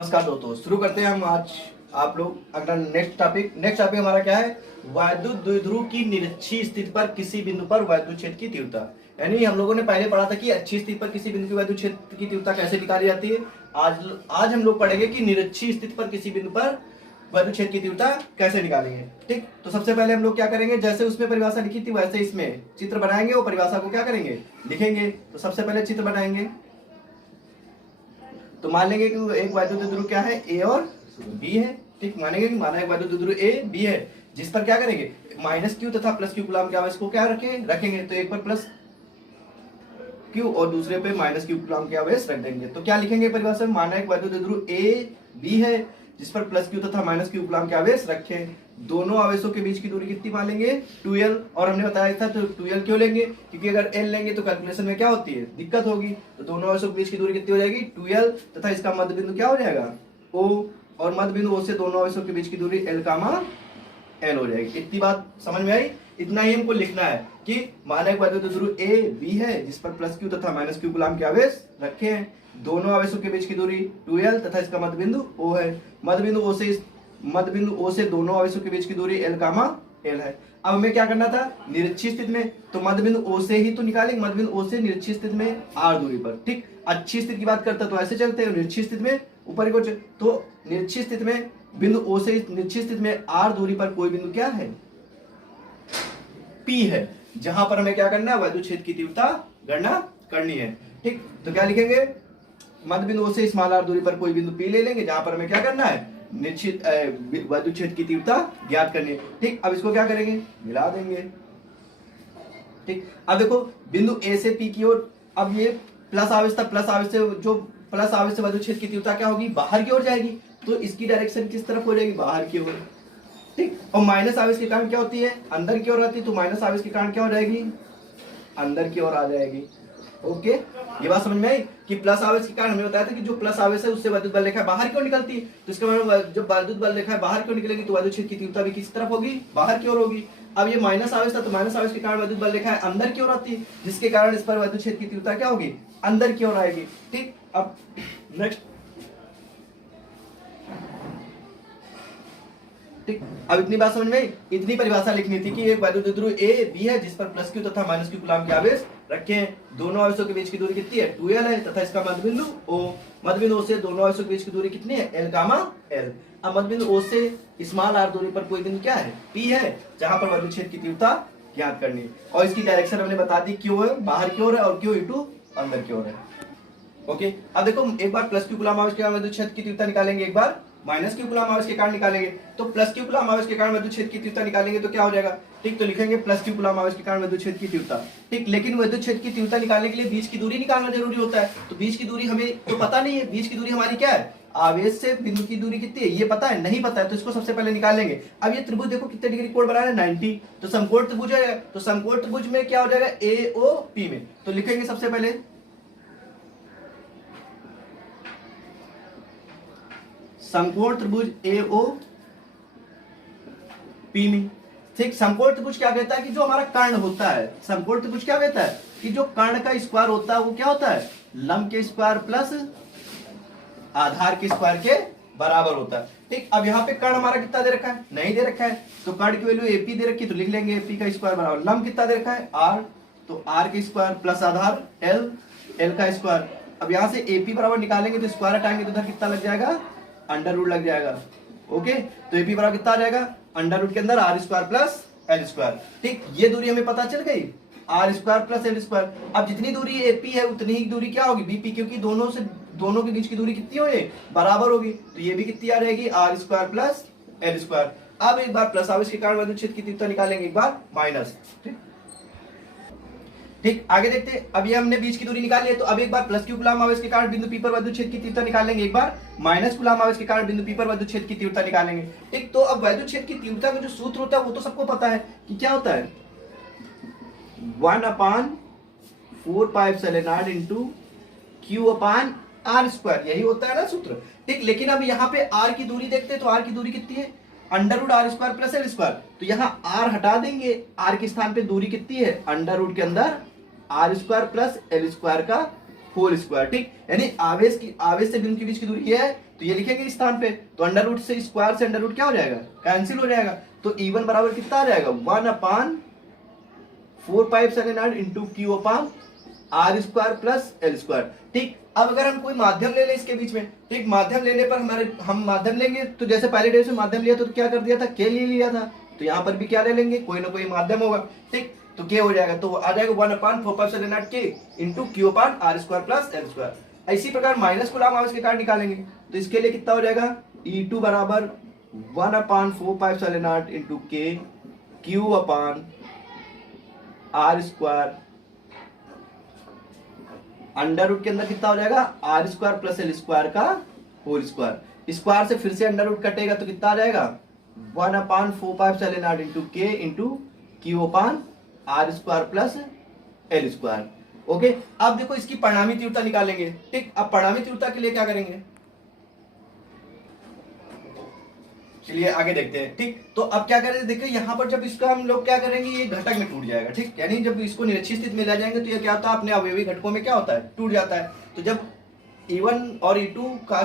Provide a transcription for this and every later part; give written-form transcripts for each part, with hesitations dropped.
नमस्कार दोस्तों, शुरू करते हैं हम आज आप लोग अगला नेक्स्ट टॉपिक हमारा क्या है? वैद्युत द्विध्रुव की निरक्षीय स्थिति पर किसी बिंदु पर वैद्युत क्षेत्र की तीव्रता। यानी हम लोगों ने पहले पढ़ा था कि अच्छी स्थिति पर किसी बिंदु की वैद्युत क्षेत्र की तीव्रता कैसे निकाली जाती है। आज हम लोग पढ़ेंगे कि निरक्षीय स्थिति पर किसी बिंदु पर वैद्युत क्षेत्र की तीव्रता कैसे निकालेंगे। ठीक, तो सबसे पहले हम लोग क्या करेंगे, जैसे उसमें परिभाषा लिखी थी वैसे इसमें चित्र बनाएंगे और परिभाषा को क्या करेंगे, लिखेंगे। तो सबसे पहले चित्र बनाएंगे तो मान लेंगे कि एक वैद्युत द्विध्रुव क्या है, ए और बी है। ठीक, मानेंगे कि माना एक वैद्युत द्विध्रुव ए बी है, जिस पर क्या करेंगे, माइनस क्यू तथा प्लस क्यू कूलम के आवेश को क्या रखेंगे। तो एक पर प्लस क्यू और दूसरे पे माइनस क्यू कूलम के आवेश रख देंगे। तो क्या लिखेंगे परिभाषा में, माना एक वैद्युत द्विध्रुव ए बी है जिस पर प्लस क्यू तथा माइनस क्यू कूलम के आवेश रखे। दोनों आवेशों के बीच की दूरी कितनी मान लेंगे, 2l। और हमने बताया था तो 2l क्यों लेंगे, क्योंकि अगर l लेंगे तो कैलकुलेशन में क्या होती है, दिक्कत होगी। तो दोनों आवेशों के बीच की दूरी कितनी हो जाएगी, 2l, तथा इसका मध्य बिंदु क्या हो जाएगा, o, और मध्य बिंदु o से दोनों आवेशों के बीच की दूरी l, l हो जाएगी। इतनी बात समझ में आई। इतना ही हमको लिखना है कि माना एक वैद्युत द्विध्रुव ए बी है जिस पर प्लस क्यू तथा माइनस क्यू कूलम के आवेश रखे हैं। दोनों आवेशों के बीच की दूरी 2l तथा इसका मध्य बिंदु o है। मध्य बिंदु o से दोनों आवेशों के बीच की दूरी l, l है। अब हमें क्या करना था, निरक्षीय स्थिति में तो मध्य बिंदु o से ही तो निकालेंगे, मध्य बिंदु o से निरक्षीय स्थिति में r दूरी पर। ठीक, अच्छी स्थिति की बात करता तो ऐसे चलते हैं, निरक्षीय स्थिति में ऊपर की, तो निरक्षीय स्थिति में बिंदु o से निरक्षीय स्थिति में r दूरी पर कोई बिंदु क्या है, P है, जहां पर हमें क्या करना है, वैद्युत क्षेत्र की तीव्रता गणना करनी है। ठीक, तो क्या लिखेंगे, मध्य बिंदु O से स्मॉल r दूरी पर कोई बिंदु P ले लेंगे जहां पर हमें क्या करना है, निश्चित वैद्युत क्षेत्र की तीव्रता ज्ञात करनी है। ठीक, अब इसको क्या करेंगे, मिला देंगे। ठीक, अब देखो बिंदु A से P की ओर, अब ये प्लस आवेश था, प्लस आवेश से जो प्लस आवेश से वैद्युत क्षेत्र की तीव्रता क्या होगी, बाहर की ओर जाएगी। तो इसकी डायरेक्शन किस तरफ हो जाएगी, बाहर की ओर। ठीक, और माइनस आवेश के कारण क्या होती है, अंदर की ओर आती है। तो माइनस आवेश के कारण क्या हो जाएगी, अंदर की ओर आ जाएगी। ओके, ये बात समझ में आई कि प्लस आवेश के कारण हमें बताया था कि जो प्लस आवेश है उससे वैद्युत बल रेखा बाहर की ओर निकलती है। तो इसका मतलब जब वैद्युत बल रेखा बाहर की ओर निकलेगी तो वैद्युत क्षेत्र की तीव्रता भी किस तरफ होगी, बाहर की ओर होगी। अब ये माइनस आवेश था तो माइनस आवेश के कारण वैद्युत बल रेखा अंदर की ओर आती है, जिसके कारण इस पर वैद्युत क्षेत्र की तीव्रता क्या होगी, अंदर की ओर आएगी। ठीक, अब नेक्स्ट, ठीक, अब इतनी बात समझ में, इतनी परिभाषा लिखनी थी कि एक वैद्युत द्विध्रुव ए बी है जिस पर प्लस क्यू तथा माइनस क्यू कूलम के आवेश रखे हैं। दोनों आवेशों के बीच की दूरी कितनी है, 2l है, तथा इसका मध्य बिंदु o। मध्य बिंदु o से दोनों आवेशों के बीच की दूरी कितनी है, l, l। अब मध्य बिंदु o से स्मॉल r दूरी पर कोई बिंदु क्या है, P है, जहां पर वैद्युत क्षेत्र की तीव्रता ज्ञात करनी है। और इसकी डायरेक्शन हमने बता दी, क्यों है बाहर की ओर है और क्यों इनटू अंदर की ओर है। ओके, अब देखो एक बार प्लस क्यू कूलम आवेश के कारण वैद्युत क्षेत्र की तीव्रता निकालेंगे, एक बार माइनस क्यू कूलम आवेश के कारण निकालेंगे। तो प्लस क्यू कूलम आवेश के कारण वैद्युत क्षेत्र की तीव्रता निकालेंगे तो क्या हो जाएगा। ठीक, तो लिखेंगे प्लस क्यू कूलम आवेश के कारण वैद्युत क्षेत्र की तीव्रता। ठीक, लेकिन वैद्युत क्षेत्र की तीव्रता निकालने के लिए बीच की दूरी निकालना जरूरी होता है। तो बीच की दूरी हमें तो पता नहीं है, बीच की दूरी हमारी क्या है, आवेश से बिंदु की दूरी कितनी है ये पता है, नहीं पता है, तो इसको सबसे पहले निकालेंगे। अब ये त्रिभुज देखो कितने डिग्री कोण बना रहा है, 90। तो समकोण त्रिभुज है, तो समकोण त्रिभुज में क्या हो जाएगा, AOP में। तो लिखेंगे सबसे पहले समकोण त्रिभुज AOP में। ठीक, समकोण त्रिभुज क्या कहता है कि जो हमारा कर्ण होता है, समकोण त्रिभुज क्या कहता है कि जो कर्ण का स्क्वायर होता है वो क्या होता है, लंब के स्क्वायर प्लस आधार के स्क्वायर के बराबर होता है। ठीक, अब यहाँ पे कर्ण हमारा कितना दे रखा है, नहीं दे रखा है, तो कर्ण की वैल्यू AP दे रखी है, तो लिख लेंगे AP का स्क्वायर बराबर लंब कितना दे रखा है R, तो R के स्क्वायर प्लस आधार L, L का स्क्वायर। अब यहाँ से AP बराबर निकालेंगे तो स्क्वायर हटाएंगे तो इधर कितना लग जाएगा, अंडर रूट लग जाएगा। ओके, तो AP बराबर कितना आ जाएगा, अंडर रूट के अंदर R square plus L square. ठीक, ये दूरी हमें पता चल गई, R square plus L square. अब जितनी दूरी AP है उतनी ही दूरी क्या होगी BP, क्योंकि दोनों के बीच की दूरी कितनी होगी, बराबर होगी। तो ये भी कितनी आ रहेगी, R square plus L square. अब एक बार प्लस आवेश के कारण वैद्युत क्षेत्र की तीव्रता निकालेंगे, एक बार माइनस। ठीक, आगे देखते हैं। अब ये हमने बीच की दूरी निकाली है, तो अब एक बार प्लस क्यू कूलम आवेश के कारण बिंदु P पर वैद्युत क्षेत्र की तीव्रता निकालेंगे, एक बार माइनस कूलम आवेश के कारण बिंदु P पर वैद्युत क्षेत्र की तीव्रता निकालेंगे। ठीक, तो अब वैद्युत क्षेत्र की तीव्रता का जो सूत्र होता है वो तो सबको पता है कि क्या होता है, 1/4πε0 इंटू Q/r², यही होता है ना सूत्र। ठीक, लेकिन अब यहाँ पे R की दूरी देखते हैं, तो R की दूरी कितनी है, under root R square plus L square. तो यहाँ R हटा देंगे, R के स्थान पे दूरी कितनी है, अंडर रूट के अंदर R square plus L square का होल स्क्वायर। ठीक, यानी आवेश से बिंदु के बीच की दूरी ये है, तो ये लिखेंगे इस स्थान पे, तो अंडर रूट से स्क्वायर से अंडर रूट क्या हो जाएगा, कैंसिल हो जाएगा। तो E1 बराबर कितना आ जाएगा, 1/4πε0 into Q upon are square plus L square. ठीक, अब अगर हम कोई माध्यम ले लें इसके बीच में, ठीक, माध्यम लेने पर हम माध्यम लेंगे तो जैसे पहले डेज में माध्यम लिया तो क्या कर दिया था, के ले लिया था, तो यहाँ पर भी क्या ले लेंगे, कोई ना कोई माध्यम होगा। ठीक, तो के हो जाएगा, तो आ जाएगा 1/4πε0 के into Q upon are square plus L square. इसी प्रकार माइनस कूलम आवेश के कारण निकालेंगे, तो इसके लिए कितना हो जाएगा, E2 बराबर 1/4πε0 इंटू के q upon are square, under root के अंदर कितना हो जाएगा, r square plus L square का होल स्क्वायर, स्क्वायर से फिर से अंडर रूट कटेगा तो कितना आ जाएगा, 1/4πε0 इंटू के into Q upon are square plus L square. Okay, अब देखो इसकी परिणामी तीव्रता निकालेंगे। ठीक, अब परिणामी तीव्रता के लिए क्या करेंगे, चलिए आगे देखते हैं। ठीक, तो अब क्या करें, देखिए यहाँ पर जब इसका हम लोग क्या करेंगे, ये घटक में टूट जाएगा। ठीक, यानी जब इसको निरक्षीय स्थिति में ले जाएंगे तो ये क्या होता है, अपने अवयवी घटकों में क्या होता है, टूट जाता है। तो जब E1 और E2 का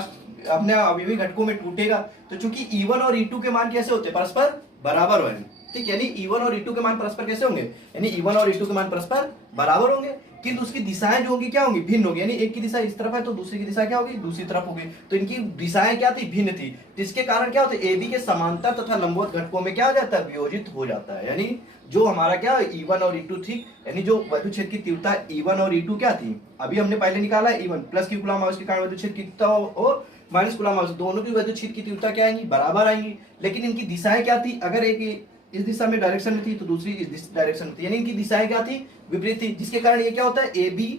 अपने अवयवी घटकों में टूटेगा तो चूंकि E1 और E2 के मान कैसे होते हैं, परस्पर बराबर होंगे। ठीक, यानी E1 और E2 के मान परस्पर कैसे होंगे, यानी E1 और E2 के मान परस्पर बराबर होंगे, किंतु उसकी दिशाएं जो होंगी क्या होंगी, भिन्न होगी। यानी एक की दिशा इस तरफ है तो दूसरी की दिशा क्या होगी, दूसरी तरफ होगी, तो इनकी दिशाएं क्या थी, भिन्न थी। जिसके कारण क्या होता है, AB के समांतर तथा लंबवत घटकों में क्या हो जाता है, वियोजित हो जाता है। यानी जो हमारा क्या E1 और E2 थी, यानी जो विद्युत क्षेत्र की तीव्रता E1 और E2 क्या थी, अभी हमने पहले निकाला है, E1 प्लस क्यू कूलम आवेश के कारण विद्युत क्षेत्र की तीव्रता और माइनस कूलम आवेश, दोनों की विद्युत क्षेत्र की तीव्रता क्या आएंगी, बराबर आएंगी। लेकिन इनकी दिशाएं क्या थी, अगर एक इस दिशा में डायरेक्शन में थी तो दूसरी इस डायरेक्शन में थी, यानी इनकी दिशाएं क्या थी, विपरीत थी। जिसके कारण ये क्या होता है, AB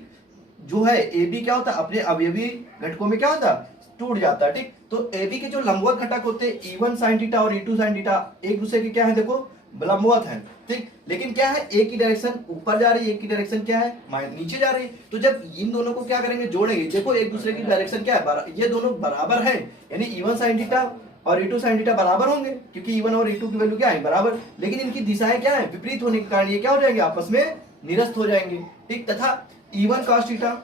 जो है, AB क्या होता है, अपने अवयवी घटकों में क्या होता है, टूट जाता है। ठीक, तो AB के जो लंबवत घटक होते हैं E1 sin थीटा और E2 sin थीटा, एक दूसरे के क्या है, देखो लंबवत है। ठीक, लेकिन क्या है, एक की डायरेक्शन ऊपर जा रही है, एक की डायरेक्शन क्या है, नीचे जा रही है। तो जब इन दोनों को क्या करेंगे, जोड़ेंगे, देखो एक दूसरे की डायरेक्शन क्या है, ये दोनों बराबर है, यानी E1 sin थीटा और E2 sin थीटा बराबर होंगे, क्योंकि E1 और E2 की वैल्यू क्या है, बराबर। लेकिन इनकी दिशाएं क्या है, विपरीत होने के कारण ये क्या हो जाएंगे, आपस में निरस्त हो जाएंगे। ठीक, तथा E1 cos थीटा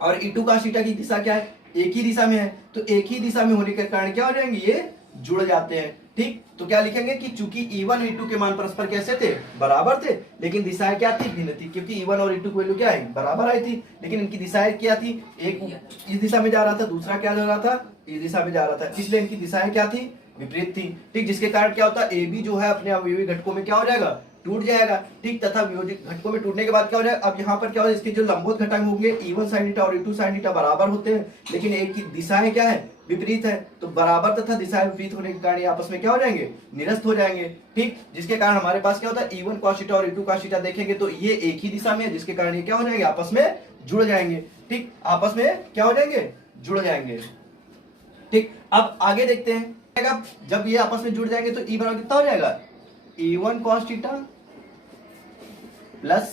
और E2 cos थीटा की दिशा क्या है, एक ही दिशा में है, तो एक ही दिशा में होने के कारण क्या हो जाएंगे, ये जुड़ जाते हैं। ठीक, तो क्या लिखेंगे कि चूंकि E1 E2 के मान परस्पर कैसे थे, बराबर थे, लेकिन दिशाएं क्या थी, भिन्न थी, क्योंकि E1 और E2 की वैल्यू क्या है, बराबर आई थी, लेकिन इनकी दिशाएं क्या थी, एक इस दिशा में जा रहा था, दूसरा क्या जा रहा था, इस दिशा में जा रहा था, इसलिए इनकी दिशाएं क्या थी, विपरीत थी। ठीक, जिसके कारण क्या होता है, AB जो है अपने अवयवी घटकों में क्या हो जाएगा, टूट जाएगा। ठीक, तथा वियोजित घटकों में टूटने के बाद क्या हो जाएगा, अब यहाँ पर क्या हो जाएगा, इसके जो लंबवत घटक होंगे E1 sin थीटा और E2 sin थीटा बराबर होते हैं, लेकिन एक की दिशाएं क्या है, विपरीत है, तो बराबर तथा दिशाएं विपरीत होने के कारण ये आपस में क्या हो जाएंगे, निरस्त हो जाएंगे। ठीक, जिसके कारण हमारे पास क्या होता है, E1 cos थीटा और E2 cos थीटा देखेंगे तो ये एक ही दिशा में है, जिसके कारण ये क्या हो जाएंगे, आपस में जुड़ जाएंगे। ठीक, आपस में क्या हो जाएंगे, जुड़ जाएंगे। ठीक, अब आगे देखते हैं, जब ये आपस में जुड़ जाएंगे तो E बराबर कितना हो जाएगा, E1 cos theta plus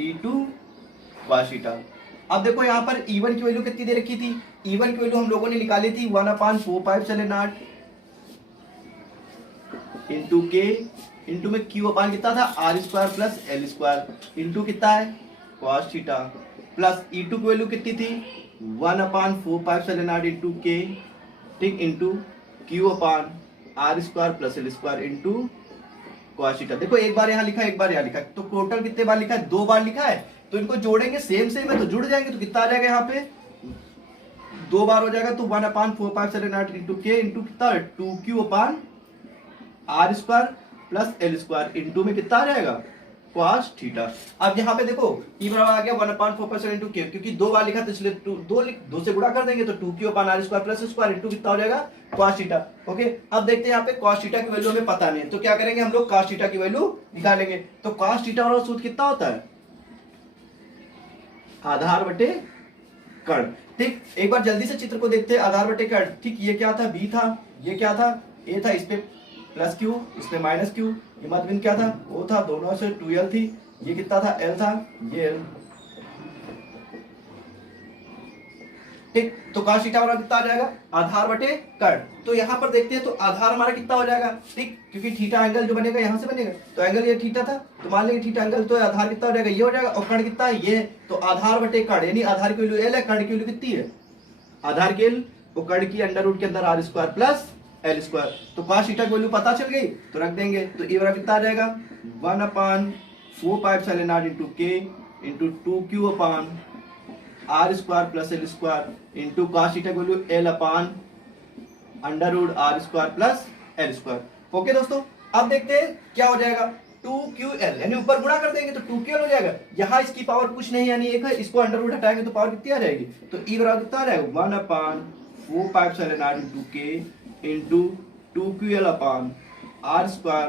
E2 cos theta. अब देखो यहाँ पर E1 की वैल्यू कितनी दे रखी थी, E1 की वैल्यू हम लोगों ने निकाली थी 1/4πε0 इंटू के इंटू में क्यू अपान कितना था, r square plus L square into कितना है, cos थीटा, प्लस E2 की वैल्यू कितनी थी, 1/4πε0 इंटू के, ठीक, into Q upon are square plus L square into cos theta. देखो एक बार यहाँ लिखा है, एक बार यहाँ लिखा है, तो टोटल कितने बार लिखा है, 2 बार लिखा है। तो इनको जोड़ेंगे, सेम सेम है तो जुड़ जाएंगे, तो कितना आ जाएगा, यहाँ पे 2 बार हो जाएगा, तो 1/4πε0 इंटू के इंटू कितना 2q upon are square plus L square into में कितना आ जाएगा, cos थीटा। अब यहाँ पे देखो E बराबर आ गया 1/4π इंटू के, क्योंकि 2 बार लिखा तो इसलिए 2 से गुणा कर देंगे, तो 2q upon are square plus square into कितना हो जाएगा, cos थीटा। ओके, अब देखते हैं यहाँ पे cos थीटा की वैल्यू हमें पता नहीं है, तो क्या करेंगे हम लोग, cos थीटा की वैल्यू निकालेंगे। तो cos थीटा और सूत्र कितना होता है, आधार बटे कर्ण। ठीक, एक बार जल्दी से चित्र को देखते हैं, आधार बटे कर्ण। ठीक, ये क्या था, B था, ये क्या था, A था, इस पे प्लस क्यू, इस पे माइनस क्यू, ये मध्य बिंदु क्या था, O था, दोनों से 2l थी, ये कितना था, L था, ये L। ठीक, तो cos थीटा बराबर कितना आ जाएगा, आधार बटे कर्ण। तो यहाँ पर देखते हैं, तो आधार हमारा कितना हो जाएगा, ठीक, क्योंकि थीटा एंगल जो बनेगा यहाँ से बनेगा, तो एंगल ये थीटा था, तो मान लेंगे थीटा एंगल, तो आधार कितना हो जाएगा, ये हो जाएगा, और कर्ण कितना है, ये, तो आधार बटे कर्ण, यानी आधार की वैल्यू L है, कर्ण की वैल्यू कितनी है, आधार की वो कर्ण की अंडर रूट के अंदर r square plus L square, तो cos थीटा की वैल्यू पता चल गई तो रख देंगे, तो ये बराबर कितना आ जाएगा 1/4π0 इंटू के into 2q upon are square plus L square into cos theta की value L upon under root R square plus L square. Okay दोस्तों, अब देखते हैं क्या हो जाएगा 2ql, यानी ऊपर गुणा कर देंगे तो 2ql हो जाएगा। यहाँ इसकी पावर कुछ नहीं यानी एक है, इसको अंडर रूट हटाएंगे तो पावर कितनी आ जाएगी, तो e बराबर कितना आ जाएगा 1/4π0 इंटू के into 2ql upon are square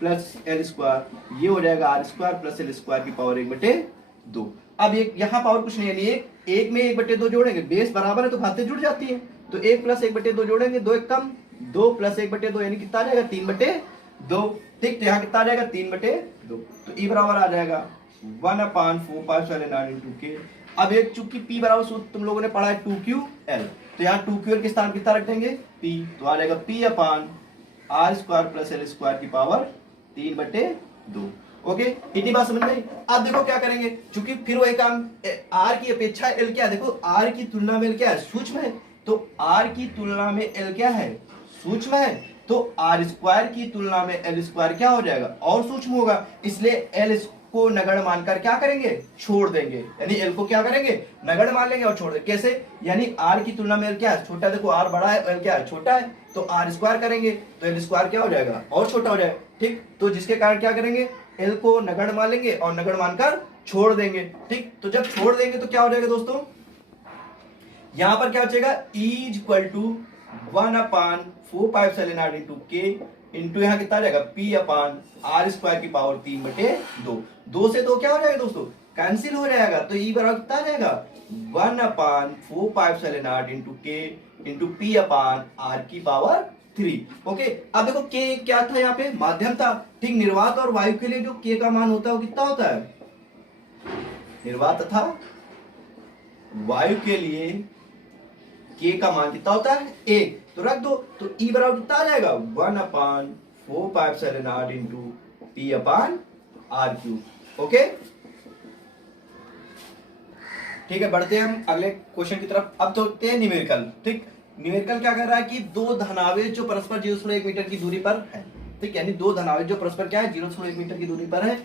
plus L square, ये हो जाएगा r square plus L square की पावर 1/2। अब एक यहाँ पावर कुछ नहीं यानी एक में 1/2 जोड़ेंगे, बेस बराबर है तो घातें जुड़ जाती है, तो 1 प्लस 1/2 जोड़ेंगे, 2 एक कम, 2 प्लस 1/2 यानी कितना आ जाएगा 3/2। ठीक, तो यहाँ कितना आ जाएगा 3/2, तो e बराबर आ जाएगा 1/4π0 इंटू के। अब एक चूंकि p बराबर सूत्र तुम लोगों ने पढ़ा है 2ql, तो यहाँ 2ql के स्थान कितना रख देंगे p, तो आ जाएगा p upon are square plus L square की पावर 3/2। ओके, इतनी बात समझ में। अब देखो क्या करेंगे, चूंकि फिर वही काम, r की अपेक्षा l क्या है, देखो r की तुलना में l क्या है, सूक्ष्म है, तो r की तुलना में l क्या है, सूक्ष्म है, तो आर स्क्वायर की तुलना में एल स्क्वायर क्या हो जाएगा, और सूक्ष्म होगा, इसलिए एल को नगण्य मानकर क्या करेंगे, छोड़ देंगे, यानी एल को क्या करेंगे, नगण्य मान लेंगे और छोड़ देंगे। कैसे, यानी आर की तुलना में एल क्या है, छोटा, देखो आर बड़ा है एल क्या है, छोटा है, तो आर स्क्वायर करेंगे तो एल स्क्वायर क्या हो जाएगा, और छोटा हो जाएगा। ठीक, तो जिसके कारण क्या करेंगे, एल को नगण्य मान लेंगे और नगण्य मानकर छोड़ देंगे। ठीक, तो जब छोड़ देंगे तो क्या हो जाएगा दोस्तों, यहां पर क्या बचेगा, E = 1/4π0 इंटू के इंटू यहाँ कितना आ जाएगा p अपान आर स्क्वायर की पावर 3/2। 2 से 2 क्या हो जाएगा दोस्तों, कैंसिल हो जाएगा, तो e बराबर कितना आ जाएगा 1/4π0 इंटू के इंटू p अपान आर की पावर 3। ओके, अब देखो k क्या था, यहाँ पे माध्यम था। ठीक, निर्वात और वायु के लिए जो k का मान होता है वो कितना होता है, निर्वात तथा वायु के लिए k का मान कितना होता है 1, तो रख दो, तो e बराबर कितना आ जाएगा 1/4π0 into p upon R cube. Okay, ठीक है, बढ़ते हैं हम अगले क्वेश्चन की तरफ। अब तो देखते हैं न्यूमेरिकल। ठीक, न्यूमेरिकल क्या कर रहा है कि दो धनावेश जो परस्पर 0.1 मीटर की दूरी पर है, ठीक, यानी दो धनावेश जो परस्पर क्या है 0.1 मीटर की दूरी पर है,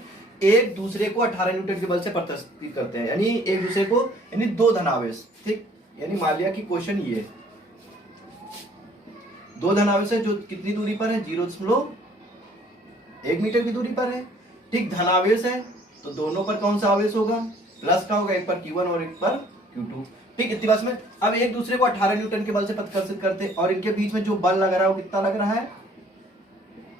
एक दूसरे को 18 न्यूटन के बल से प्रतिस्थापित करते हैं, यानी एक दूसरे को, यानी दो धनावेश। ठीक, यानी मान लिया कि क्वेश्चन ये दो धनावेश है जो कितनी दूरी पर है 0.1 मीटर की दूरी पर है। ठीक, धनावेश है तो दोनों पर कौन सा आवेश होगा, प्लस का होगा, एक पर Q1 और एक पर Q2। ठीक, इतनी बात में। अब एक दूसरे को 18 न्यूटन के बल से प्रतिकर्षित करते और इनके बीच में जो बल लग रहा है वो कितना लग रहा है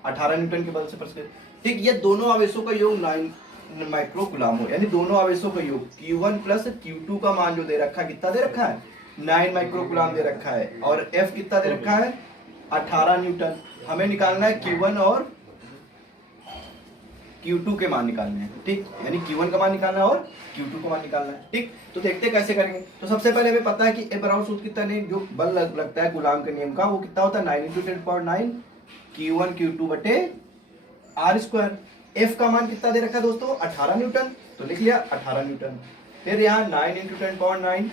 18 न्यूटन के बल से प्रतिकर्षित। ठीक, ये दोनों आवेशों का योग 9 माइक्रोकुलाम हो, यानी दोनों आवेशों का योग Q1 प्लस Q2 का मान जो दे रखा है कितना दे रखा है 9 माइक्रोकुलाम दे रखा है, और F कितना दे रखा है 18 न्यूटन। हमें निकालना है Q1 और Q2 के मान निकालने हैं। ठीक, यानी Q1 का मान निकालना है और Q2 का मान निकालना है। ठीक, तो देखते हैं कैसे करेंगे। तो सबसे पहले हमें पता है कि ए बराबर सूत्र कितना नहीं, जो बल लगता है कूलाम के नियम का, वो कितना होता है 9 × 10⁹ Q1 Q2 बटे आर स्क्वायर। एफ का मान कितना दे रखा है दोस्तों 18 न्यूटन, तो लिख लिया 18 न्यूटन। फिर यहाँ 9 × 10⁹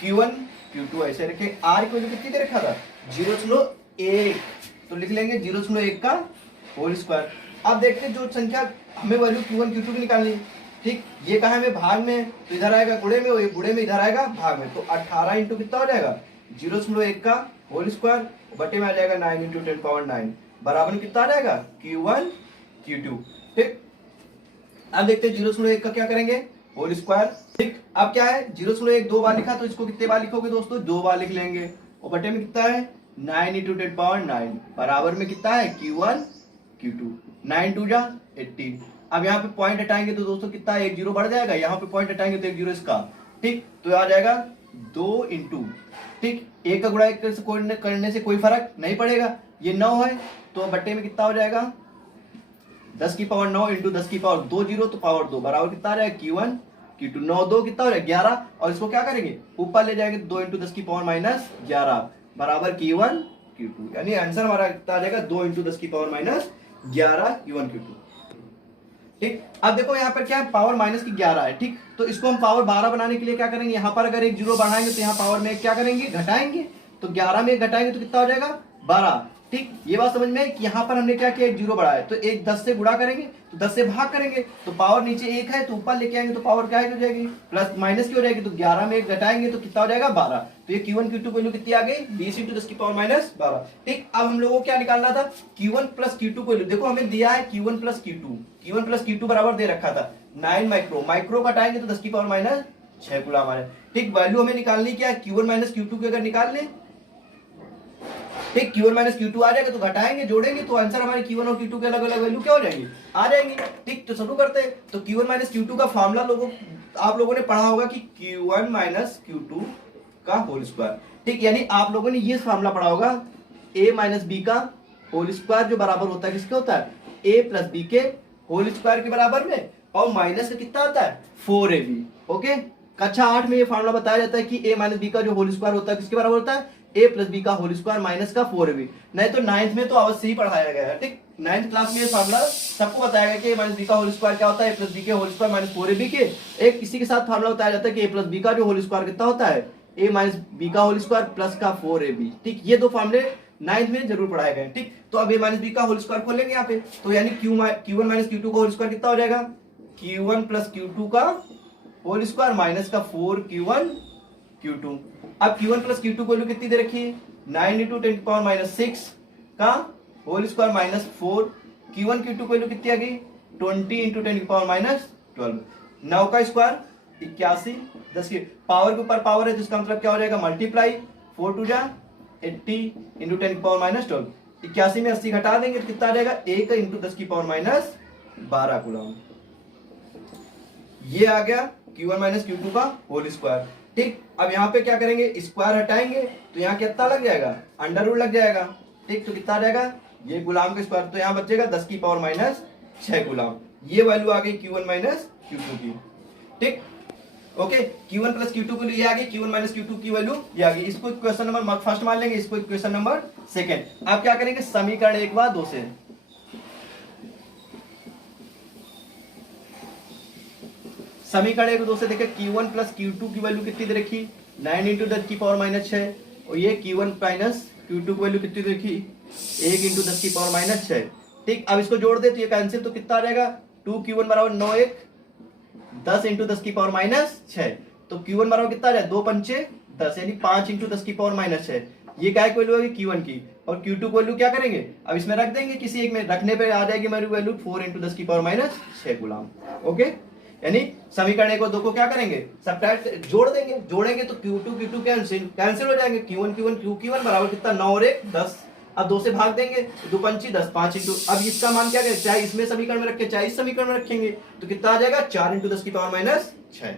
Q1 Q2 ऐसे रखे। आर की वैल्यू कितनी दे रखा था 0.1, तो लिख लेंगे 0.1 का होल स्क्वायर। अब देखते हैं जो संख्या हमें वैल्यू Q1 Q2 की निकालनी है। ठीक, ये कहा हमें भाग में, तो इधर आएगा गुणे में, और ये गुणे में इधर आएगा भाग में, तो 18 इंटू कितना हो जाएगा 0.1 का होल स्क्वायर बटे में आ जाएगा 9 × 10⁹ बराबर में कितना आ जाएगा Q1 Q2। ठीक, अब देखते हैं 0.1 का क्या करेंगे होल स्क्वायर। ठीक, अब क्या है 0.1 दो बार लिखा, तो इसको कितने बार लिखोगे दोस्तों 2 बार लिख लेंगे, और बटे में कितना है 9 × 10⁹ बराबर में कितना है Q1 Q2। 9 2 जा 18। अब यहाँ पे पॉइंट हटाएंगे तो दोस्तों कितना है 1 0 बढ़ जाएगा, यहाँ पे पॉइंट हटाएंगे तो 1 0 इसका। ठीक, तो आ जाएगा 2 इंटू, ठीक, एक का गुणा एक करने से कोई फर्क नहीं पड़ेगा, ये 9 है तो बट्टे में कितना हो जाएगा 10 की पावर 9 इंटू 10 की पावर 2 0, तो पावर 2 बराबर कितना आ जाएगा Q1 Q2। 9 2 कितना हो जाएगा 11, और इसको क्या करेंगे ऊपर ले जाएंगे 2 इंटू 10 की पावर -11 बराबर Q1 Q2, यानी आंसर हमारा कितना आ जाएगा 2 इंटू 10 की पावर -11 Q1 Q2। ठीक, अब देखो यहाँ पर क्या है पावर -11 है। ठीक, तो इसको हम पावर 12 बनाने के लिए क्या करेंगे, यहाँ पर अगर एक 0 बढ़ाएंगे तो यहाँ पावर में क्या करेंगे घटाएंगे, तो 11 में 1 घटाएंगे तो कितना हो जाएगा 12। ठीक, ये बात समझ में है कि यहाँ पर हमने क्या किया, एक 0 बढ़ाया, तो एक 10 से गुणा करेंगे तो 10 से भाग करेंगे तो पावर नीचे 1 है तो ऊपर लेके आएंगे तो पावर क्या हो जाएगी, प्लस माइनस की हो जाएगी, तो 11 में 1 घटाएंगे तो कितना हो जाएगा 12। तो ये Q1 Q2 वैल्यू कितनी आ गई 20 × 10⁻12। ठीक, अब हम लोगों को क्या निकालना था, Q1 + Q2 को, देखो हमें दिया है Q1 + Q2 बराबर दे रखा था 9 माइक्रो घटाएंगे तो 10⁻6 कूलम आ रहा है। ठीक, वैल्यू हमें निकालनी क्या है, Q1 - Q2 की अगर निकाल लें, ठीक, Q1 - Q2 आ जाएगा तो घटाएंगे जोड़ेंगे तो आंसर हमारे Q1 और Q2 के अलग अलग वैल्यू क्या हो जाएंगी, आ जाएंगी। ठीक, तो शुरू करते हैं। तो Q1 - Q2 का फॉर्मूला आप लोगों ने पढ़ा होगा कि Q1 - Q2 का होल स्क्वायर। ठीक, यानी आप लोगों ने ये फॉर्मूला पढ़ा होगा a - b का होल स्क्वायर जो बराबर होता है किसके होता है, a + b के होल स्क्वायर के बराबर में, और माइनस का कितना आता है 4ab। ओके, कक्षा 8 में ये फॉर्मूला बताया जाता है कि a - b का जो होल स्क्वायर होता है किसके बराबर होता है, a + b का होल स्क्वायर माइनस का 4ab। नहीं तो 9th में तो अवश्य ही पढ़ाया गया है। ठीक, 9th क्लास में ये फॉर्मूला सबको बताया गया कि a - b का होल स्क्वायर क्या होता है, a + b के होल स्क्वायर माइनस 4ab के एक इसी के साथ फॉर्मूला बताया जाता है कि a + b का जो होल स्क्वायर कितना होता है, a - b का होल स्क्वायर प्लस का 4ab। ठीक, ये दो फॉर्मूले 9th में जरूर पढ़ाए गए। ठीक, तो अब a - b का होल स्क्वायर खोलेंगे यहाँ पे, तो यानी Q1 - Q2 का होल स्क्वायर कितना हो जाएगा, Q1 + Q2 का होल स्क्वायर माइनस का 4Q1 Q2। अब Q1 + Q2 को वैल्यू कितनी दे रखी है, 9 × 10⁻6 का whole square minus 4, Q1 Q2 को वैल्यू कितनी आ गई 20 × 10⁻12, 9 का स्क्वायर 81, 10 की पावर के ऊपर पावर है तो इसका मतलब क्या हो जाएगा मल्टीप्लाई, 4 2 जा 80 × 10⁻12, 81 में 80 घटा देंगे तो कितना आ जाएगा 1 × 10⁻12 कूलम। ये आ गया Q1 - Q2 का होल स्क्वायर। ठीक, अब यहाँ पे क्या करेंगे, स्क्वायर हटाएंगे तो यहाँ कितना लग जाएगा, अंडर रूट लग जाएगा। ठीक, तो कितना आ जाएगा, ये गुलाम का स्क्वायर, तो यहाँ बचेगा 10⁻6 गुलाम। ये वैल्यू आ गई Q1 - Q2 की। ठीक, ओके, Q1 + Q2 के लिए आ गई, Q1 - Q2 की वैल्यू ये आ गई। इसको क्वेश्चन नंबर फर्स्ट मान लेंगे, इसको क्वेश्चन नंबर सेकंड। आप क्या करेंगे, समीकरण 1 व 2 से समीकरण 1 2 से देखें, Q1 + Q2 की वैल्यू कितनी दे रखी 9 × 10⁻6, और ये Q1 - Q2 की वैल्यू कितनी दे रखी 1 × 10⁻6। ठीक, अब इसको जोड़ दे तो ये कैंसिल, तो कितना आ जाएगा 2Q1 = 9 1 10 × 10⁻6, तो Q1 बराबर कितना आ जाए 2 पंचे 10, यानी 5 × 10⁻6। ये क्या वैल्यू होगी Q1 की, और Q2 को वैल्यू क्या करेंगे, अब इसमें रख देंगे, किसी एक में रखने पे आ जाएगी मेरी वैल्यू 4 × 10⁻6 गुलाम। ओके, यानी समीकरण 1 और 2 को क्या करेंगे, सब्ट्रैक्ट जोड़ देंगे, जोड़ेंगे तो Q2 कैंसिल हो जाएंगे, Q1 बराबर कितना 9 और 1 10। अब 2 से भाग देंगे 2 पंची 10, 5 इंटू, अब इसका मान क्या करें, चाहे इसमें समीकरण में रखें चाहे इस समीकरण में रखेंगे तो कितना आ जाएगा 4 × 10⁻6।